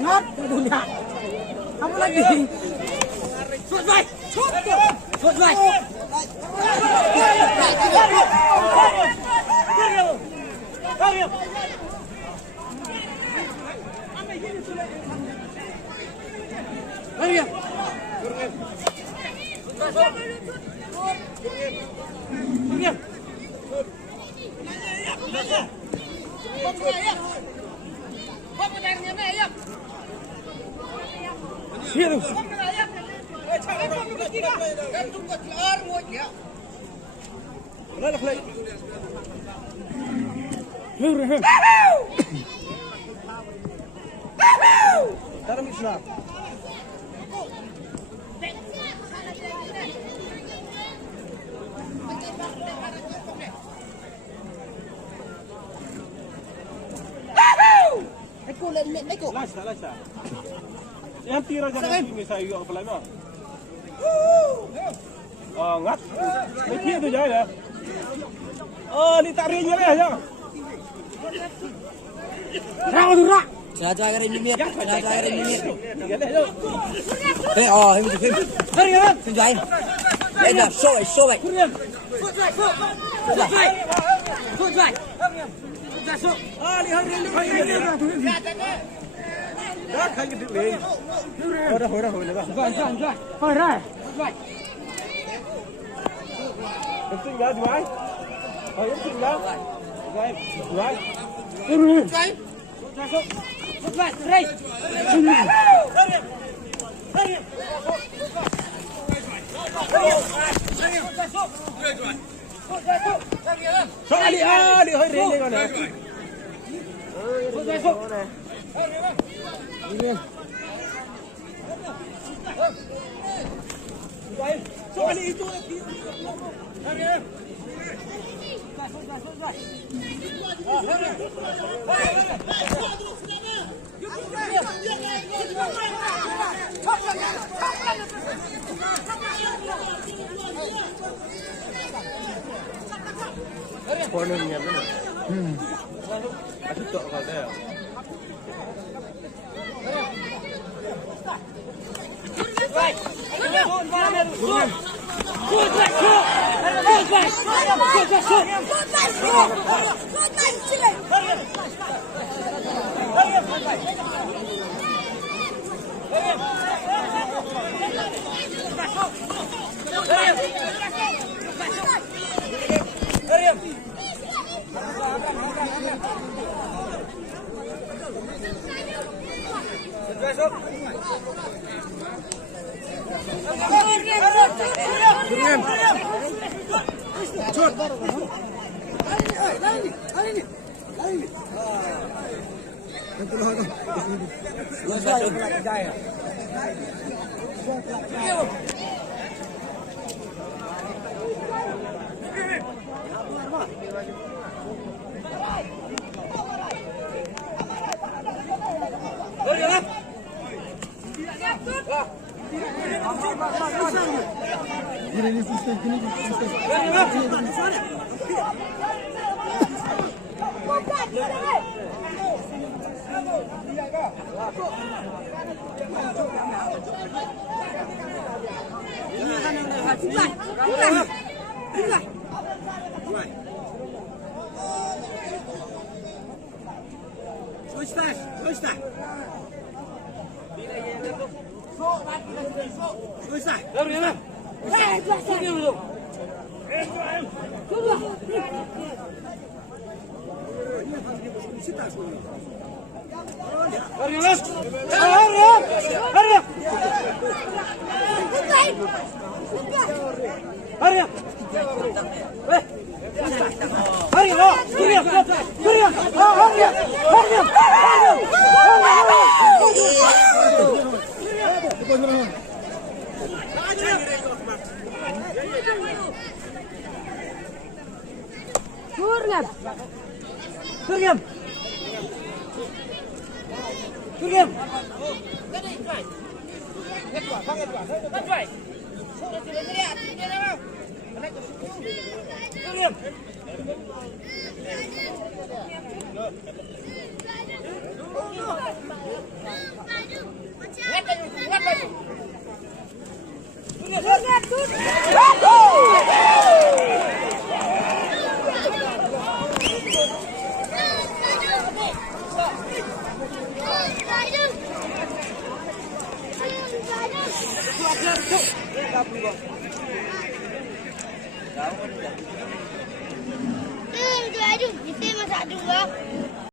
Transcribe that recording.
Ngót dunia. Kamu lagi. Sút vai. Sút vai. Lasa. Yang tira jangan ini saya juga apa lagi? Ngat. Ini tu jaya ya. Ni tarik je ya. Rau tu rak. Jaga air minit. Hei, ini tu. Hari kan? Tunjukin. Dah, show baik. Sút vai. Dah kan gitu ni. Dah. Vai. Vai. Penting dah jual. Penting dah. Jual. Sút vai. 3. Sorry, đi hơi rên đi con này. Sorry itu. Cornernya benar. Ada tok kau dah. Lalu ya, sini dulu. Aduh, itu masa dua.